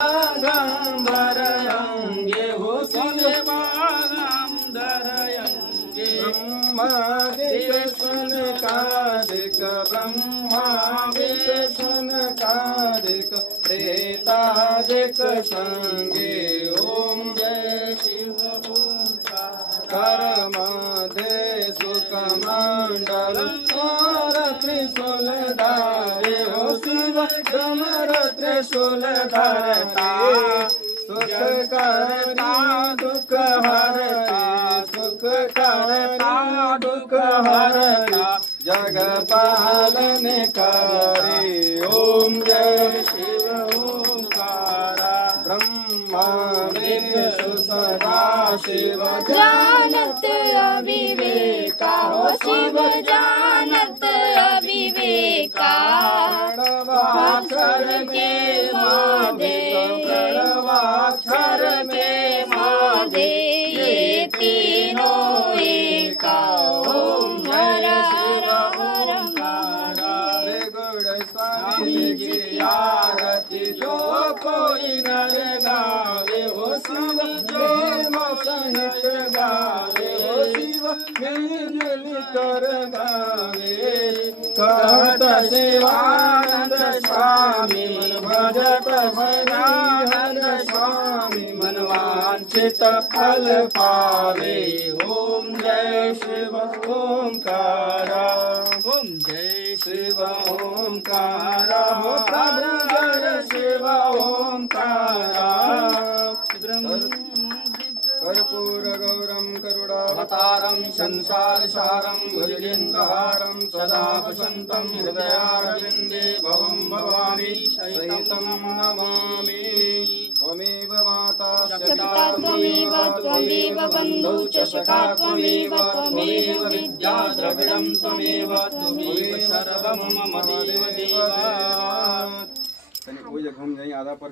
बागांबरयंगे हो शिव बागांबरयंगे ब्रह्मादिक सनकादिक ब्रह्मादिक सनकादिक त्रेतादिक संगे ओम जय शिव ओंकार मध्ये सुखमंडल और त्रिशूलधारे हो शिव डमर त्रिशूल धरता सुख करता दुख हरता सुख करता दुख हरता जग पालन करे ओम जय शिव ओंकारा ब्रह्मा विष्णु सदा शिव जानत अविवेका हो शिव जानत अविवेका प्रणवाक्षर के मादे प्रणवाक्षर के मादे ये तीनों एका ओम हर हर हर रे गुण स्वामी जी आरती जो कोई नर गावे हो शिव जो संत गावे हो शिव मिलजुल कर गावे कहत शिवानंद स्वामी भजत हरिहर स्वामी मनवांछित फल पावे ओम जय शिव ओंकारा ओम जय शिव ओंकारा हो प्रभु शिव ओंकारा कर्पूर गौरम करुणावतारम संसार सारम भुजगेन्द्रहारम सदा वसंतम हृदयारविंदे भवं भवानी सहितं नमामि त्वमेव माता पिता त्वमेव त्वमेव बन्धुः च सखा त्वमेव त्वमेव विद्या द्रविडं त्वमेव त्वमेव सर्वं मम देव देवा। घूम जाइए आधा पर